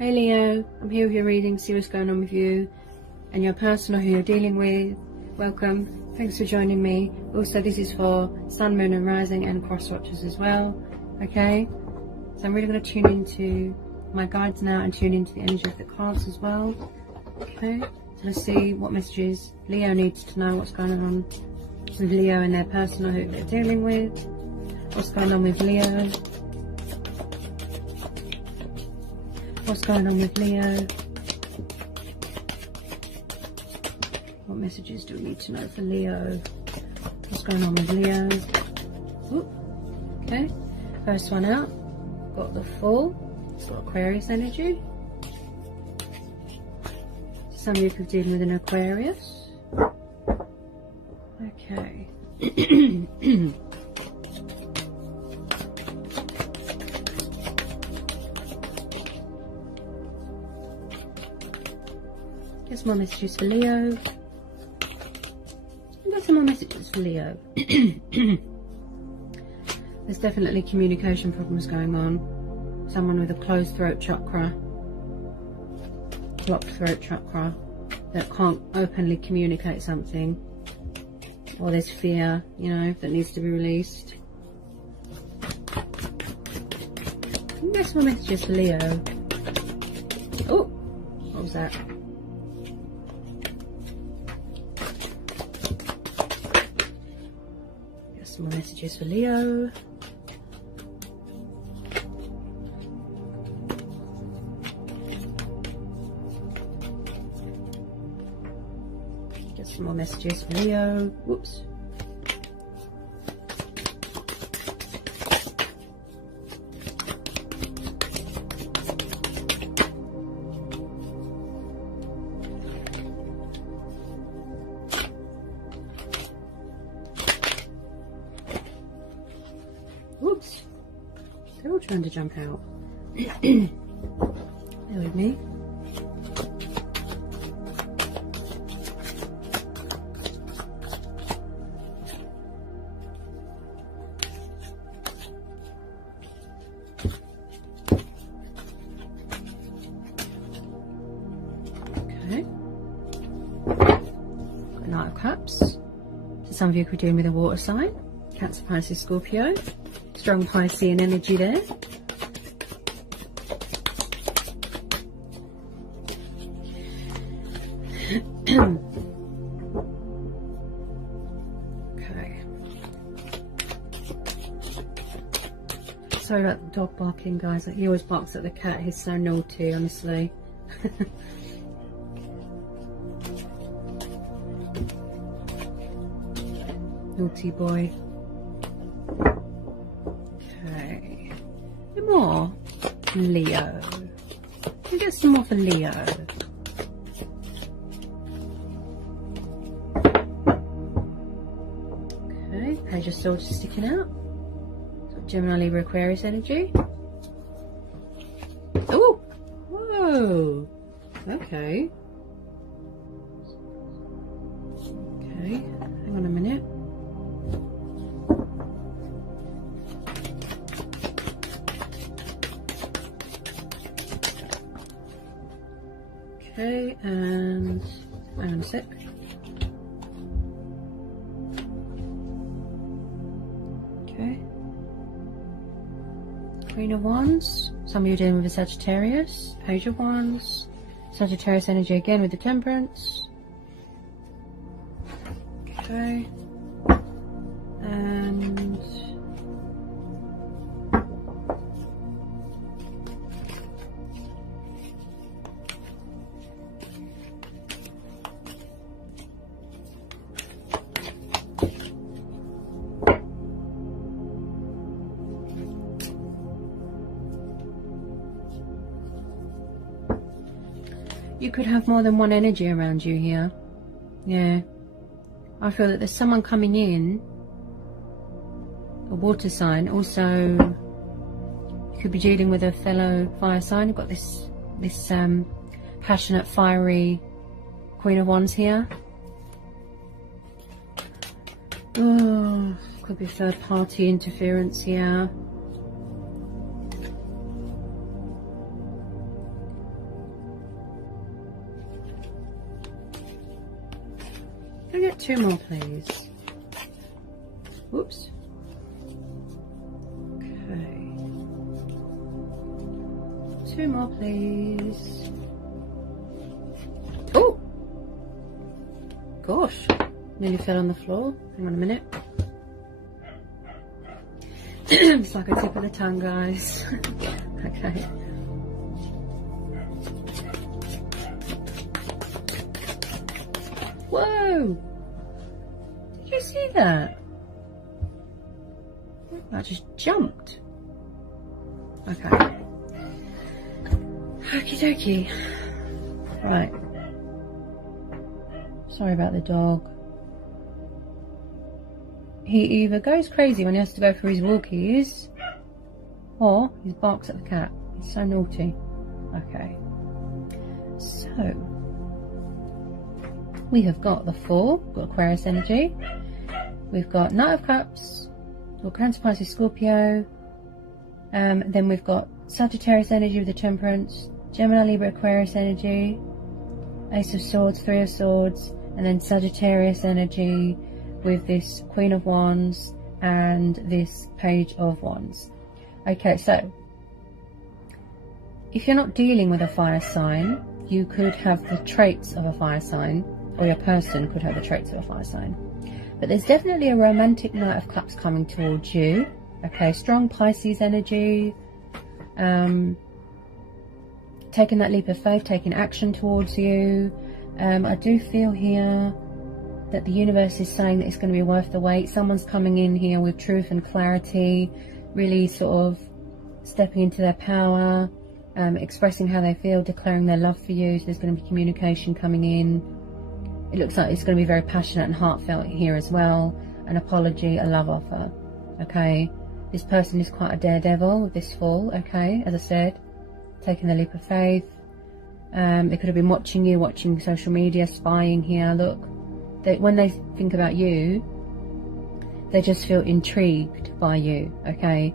Hey Leo, I'm here with your reading, see what's going on with you and your person or who you're dealing with. Welcome, thanks for joining me. Also, this is for Sun, Moon and Rising and cross watchers as well. Okay, so I'm really going to tune into my guides now and tune into the energy of the cards as well. Okay, so let's see what messages Leo needs to know, what's going on with Leo and their person or who they're dealing with. What's going on with Leo? What's going on with Leo? What messages do we need to know for Leo? What's going on with Leo? Ooh. Okay, first one out. Got the Fool. It's got Aquarius energy. Some of you could deal with an Aquarius. Okay. Get some more messages for Leo. Get some more messages for Leo. There's definitely communication problems going on. Someone with a closed throat chakra, blocked throat chakra, that can't openly communicate something. Or there's fear, you know, that needs to be released. Get some more messages for Leo. Oh, what was that? More messages for Leo. Get some more messages for Leo. Whoops. Whoops. They're all trying to jump out. Bear with me. Okay. Got a Knight of Cups. So some of you could be dealing with a water sign. Cancer, Pisces, Scorpio. Strong Piscean energy there. Okay. Sorry about the dog barking, guys. He always barks at the cat. He's so naughty, honestly. Naughty boy. More Leo. We get some more for Leo. Okay, Page of Swords is sticking out. So Gemini, Libra, Aquarius energy. Oh, whoa. Okay. Okay, hang on a minute. Okay, and hang on a sec. Okay. Queen of Wands. Some of you are dealing with a Sagittarius. Page of Wands. Sagittarius energy again with the Temperance. Okay. And you could have more than one energy around you here. Yeah. I feel that there's someone coming in, a water sign. Also, you could be dealing with a fellow fire sign. You've got this passionate, fiery Queen of Wands here. Oh, could be third party interference here. Can I get 2 more, please? Whoops. Okay. 2 more, please. Oh! Gosh. Nearly fell on the floor. Hang on a minute. It's like a tip of the tongue, guys. Okay. Whoa! Did you see that? I just jumped. Okay. Okie dokie. Right. Sorry about the dog. He either goes crazy when he has to go for his walkies, or he barks at the cat. He's so naughty. Okay. So, we have got the Fool, got Aquarius energy. We've got Knight of Cups, we've got Cancer, Pisces, Scorpio. Then we've got Sagittarius energy with the Temperance, Gemini, Libra, Aquarius energy, Ace of Swords, 3 of Swords, and then Sagittarius energy with this Queen of Wands and this Page of Wands. Okay, so if you're not dealing with a fire sign, you could have the traits of a fire sign, or your person could have the traits of a fire sign. But there's definitely a romantic Knight of Cups coming towards you. Okay, strong Pisces energy, taking that leap of faith, taking action towards you. I do feel here that the universe is saying that it's going to be worth the wait. Someone's coming in here with truth and clarity, really sort of stepping into their power, expressing how they feel, declaring their love for you. So there's going to be communication coming in. It looks like it's going to be very passionate and heartfelt here as well. An apology, a love offer. Okay, this person is quite a daredevil with this Fool. Okay, as I said, taking the leap of faith. They could have been watching you, watching social media, spying here. Look, when they think about you, they just feel intrigued by you. Okay,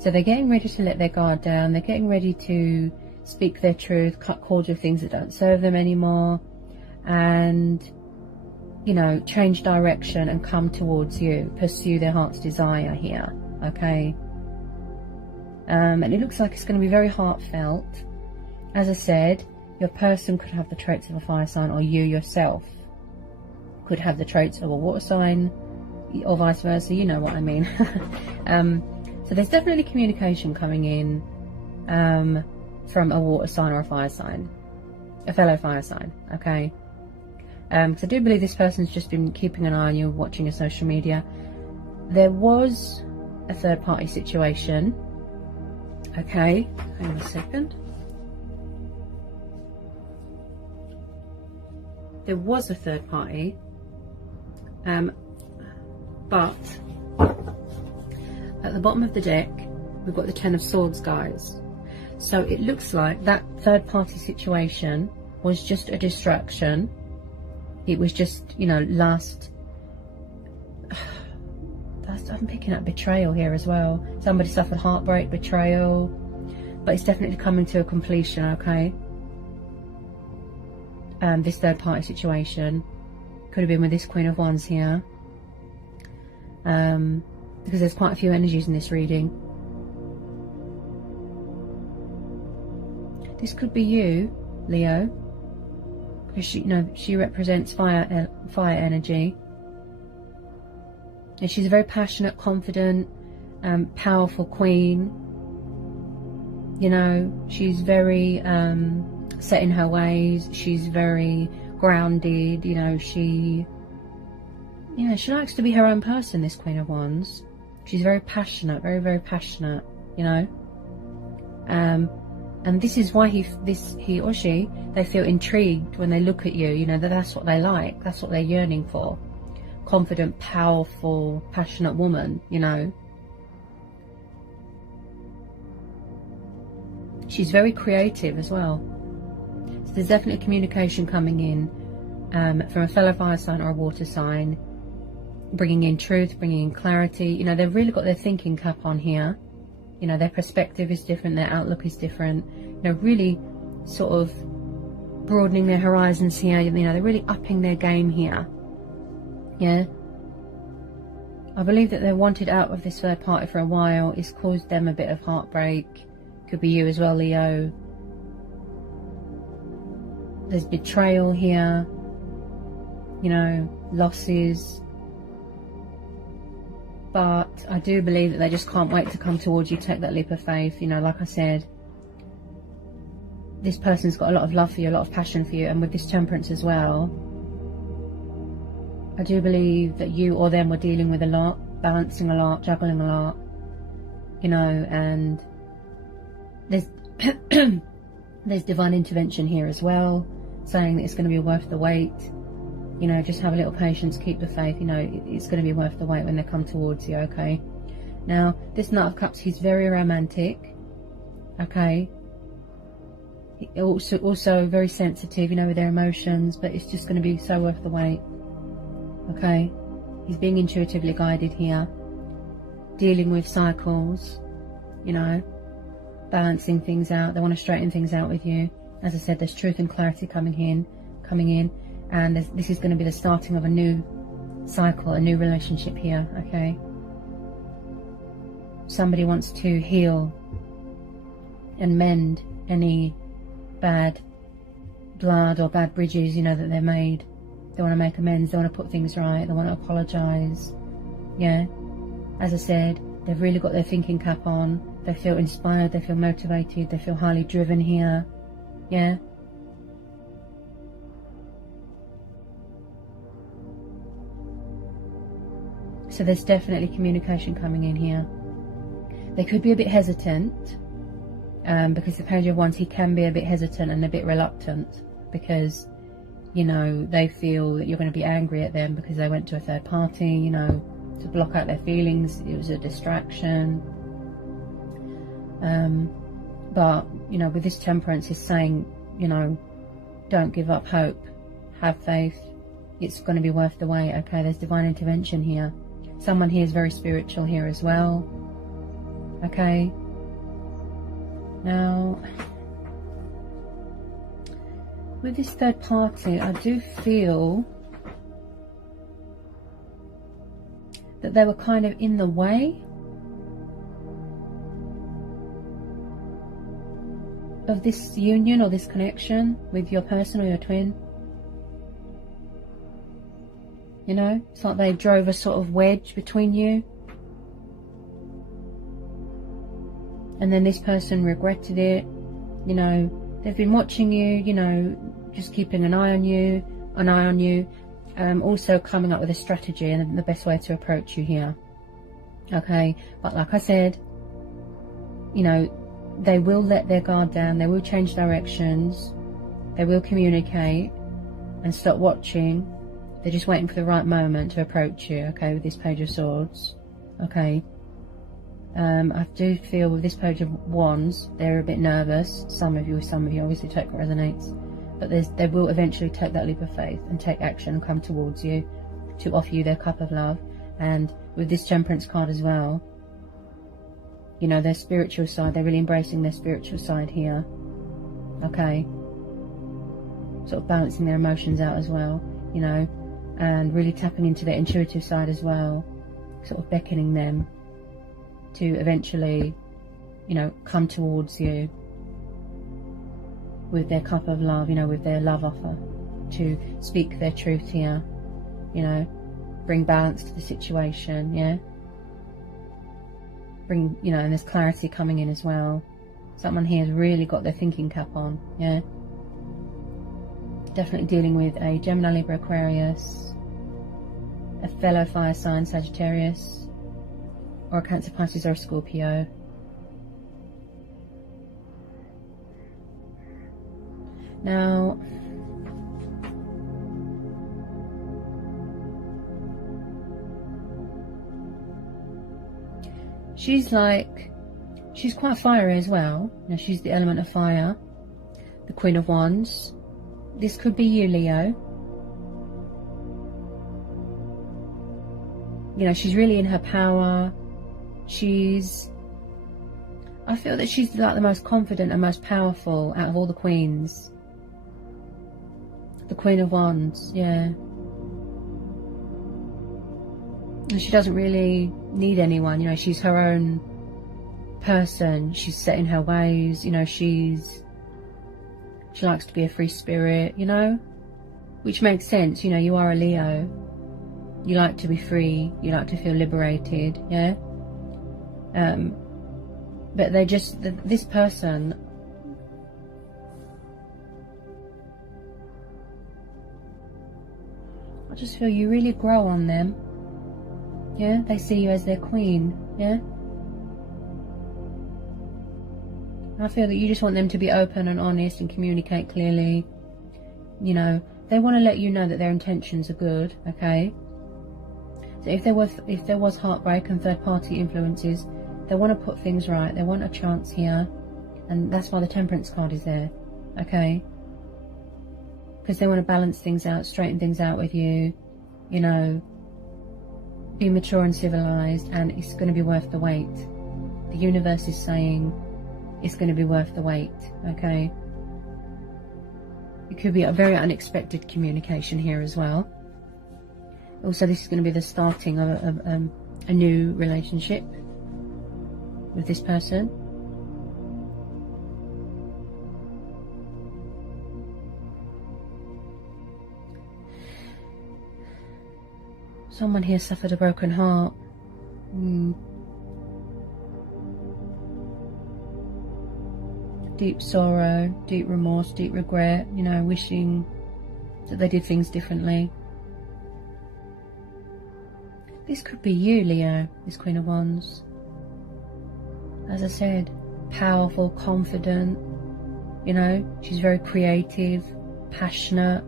so they're getting ready to let their guard down. They're getting ready to speak their truth, cut cords with things that don't serve them anymore, and, you know, change direction and come towards you, pursue their heart's desire here. Okay, and it looks like it's going to be very heartfelt. As I said, your person could have the traits of a fire sign, or you yourself could have the traits of a water sign, or vice versa. You know what I mean. So there's definitely communication coming in from a water sign or a fire sign, a fellow fire sign. Okay, because I do believe this person's just been keeping an eye on you, watching your social media. There was a third party situation. Okay, hang on a second. There was a third party, but at the bottom of the deck we've got the 10 of Swords, guys. So it looks like that third party situation was just a distraction. It was just, you know, I'm picking up betrayal here as well. Somebody suffered heartbreak, betrayal, but it's definitely coming to a completion. Okay, this third party situation could have been with this Queen of Wands here, because there's quite a few energies in this reading. This could be you, Leo, because she represents fire energy, and she's a very passionate, confident, powerful queen. You know, she's very set in her ways. She's very grounded. You know, she likes to be her own person, this Queen of Wands. She's very passionate, very, very passionate, you know. And this is why he or she, they feel intrigued when they look at you. You know, that's what they like. That's what they're yearning for. Confident, powerful, passionate woman, you know. She's very creative as well. So there's definitely communication coming in from a fellow fire sign or a water sign, bringing in truth, bringing in clarity. You know, they've really got their thinking cap on here. You know, their perspective is different, their outlook is different. You know, really sort of broadening their horizons here. You know, they're really upping their game here. Yeah. I believe that they wanted out of this third party for a while. It's caused them a bit of heartbreak. Could be you as well, Leo. There's betrayal here. You know, losses. But I do believe that they just can't wait to come towards you, take that leap of faith. You know, like I said, this person's got a lot of love for you, a lot of passion for you, and with this Temperance as well, I do believe that you or them were dealing with a lot, balancing a lot, juggling a lot, you know, and there's there's divine intervention here as well, saying that it's going to be worth the wait. You know, just have a little patience, keep the faith, you know, it's going to be worth the wait when they come towards you, okay? Now, this Knight of Cups, he's very romantic, okay? Also very sensitive, you know, with their emotions, but it's just going to be so worth the wait, okay? He's being intuitively guided here, dealing with cycles, you know, balancing things out. They want to straighten things out with you. As I said, there's truth and clarity coming in, and this is going to be the starting of a new cycle, a new relationship here, okay? Somebody wants to heal and mend any bad blood or bad bridges, you know, that they're made. They want to make amends, they want to put things right, they want to apologise, yeah? As I said, they've really got their thinking cap on, they feel inspired, they feel motivated, they feel highly driven here, yeah? So there's definitely communication coming in here. They could be a bit hesitant, because the Page of Wands, he can be a bit hesitant and a bit reluctant, because, you know, they feel that you're going to be angry at them because they went to a third party, you know, to block out their feelings. It was a distraction. But, you know, with this Temperance, is saying, you know, don't give up hope, have faith, it's going to be worth the wait, okay? There's divine intervention here. Someone here is very spiritual here as well, okay? Now, with this third party, I do feel that they were kind of in the way of this union or this connection with your person or your twin. You know, it's like they drove a sort of wedge between you. And then this person regretted it. You know, they've been watching you, you know, just keeping an eye on you, also coming up with a strategy and the best way to approach you here. Okay, but like I said, you know, they will let their guard down, they will change directions, they will communicate and stop watching. They're just waiting for the right moment to approach you, okay, with this Page of Swords, okay. I do feel with this Page of Wands, they're a bit nervous. Some of you, obviously take what resonates. But they will eventually take that leap of faith and take action and come towards you to offer you their cup of love. And with this Temperance card as well, you know, their spiritual side, they're really embracing their spiritual side here, okay. Sort of balancing their emotions out as well, you know, and really tapping into their intuitive side as well, sort of beckoning them to eventually, you know, come towards you with their cup of love, you know, with their love offer, to speak their truth here, you know, bring balance to the situation, yeah, bring, you know, and there's clarity coming in as well. Someone here has really got their thinking cap on, yeah, definitely dealing with a Gemini, Libra, Aquarius, a fellow fire sign, Sagittarius, or a Cancer, Pisces, or a Scorpio. Now, she's quite fiery as well. You know, she's the element of fire, the Queen of Wands. This could be you, Leo. You know, she's really in her power. I feel that she's like the most confident and most powerful out of all the queens. The Queen of Wands, yeah. And she doesn't really need anyone, you know, she's her own person, she's set in her ways, you know, she likes to be a free spirit, you know, which makes sense, you know, you are a Leo, you like to be free, you like to feel liberated, yeah, but they just, this person, I just feel you really grow on them, yeah, they see you as their queen, yeah. I feel that you just want them to be open and honest and communicate clearly. You know, they want to let you know that their intentions are good, okay? So if there was heartbreak and third-party influences, they want to put things right. They want a chance here, and that's why the Temperance card is there, okay? Because they want to balance things out, straighten things out with you, you know, be mature and civilized, and it's going to be worth the wait. The universe is saying it's going to be worth the wait, okay? It could be a very unexpected communication here as well. Also, this is going to be the starting of a new relationship with this person. Someone here suffered a broken heart. Deep sorrow, deep remorse, deep regret, you know, wishing that they did things differently. This could be you, Leo, this Queen of Wands. As I said, powerful, confident, you know, she's very creative, passionate,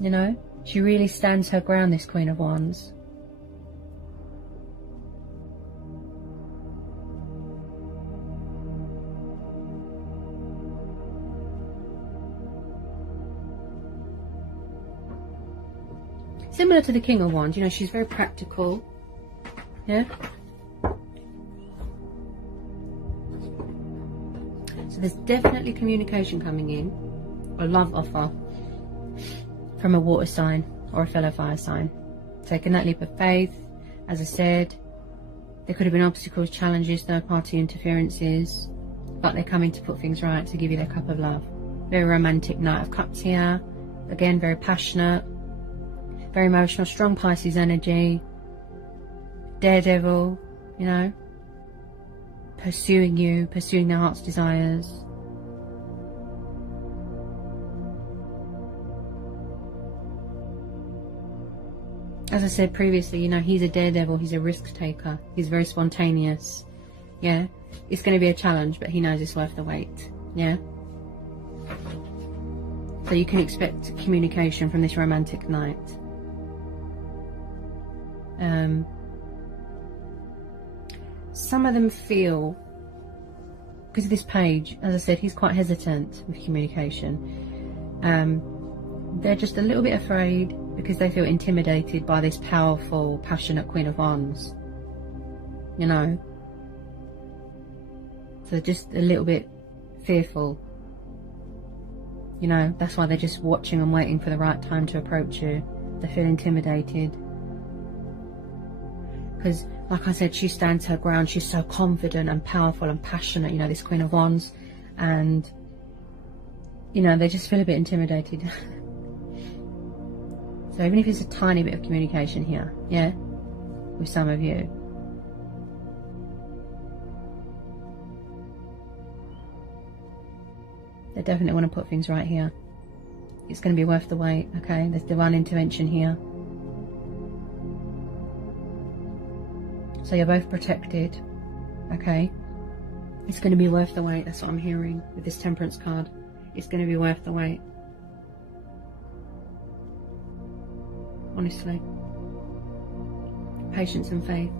you know, she really stands her ground, this Queen of Wands. Similar to the King of Wands, you know, she's very practical, yeah? So there's definitely communication coming in, or love offer, from a water sign or a fellow fire sign. Taking that leap of faith, as I said, there could have been obstacles, challenges, third-party interferences, but they're coming to put things right, to give you their cup of love. Very romantic Knight of Cups here, again, very passionate, very emotional, strong Pisces energy, daredevil, you know, pursuing you, pursuing their heart's desires. As I said previously, you know, he's a daredevil, he's a risk taker, he's very spontaneous, yeah. It's going to be a challenge, but he knows it's worth the wait, yeah. So you can expect communication from this romantic knight. Some of them feel, because of this page, as I said, he's quite hesitant with communication. They're just a little bit afraid because they feel intimidated by this powerful, passionate Queen of Wands, you know. So just a little bit fearful, you know. That's why they're just watching and waiting for the right time to approach you. They feel intimidated because, like I said, she stands her ground. She's so confident and powerful and passionate, you know, this Queen of Wands, and you know, they just feel a bit intimidated. So even if it's a tiny bit of communication here, yeah, with some of you, they definitely want to put things right here. It's going to be worth the wait, okay? There's divine intervention here. So you're both protected, okay? It's going to be worth the wait. That's what I'm hearing with this Temperance card. It's going to be worth the wait. Honestly. Patience and faith.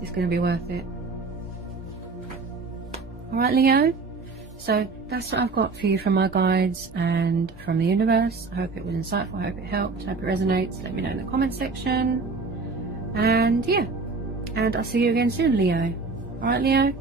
It's going to be worth it. Alright, Leo? So that's what I've got for you from my guides and from the universe. I hope it was insightful. I hope it helped. I hope it resonates. Let me know in the comment section. And yeah. And I'll see you again soon, Leo. Alright, Leo?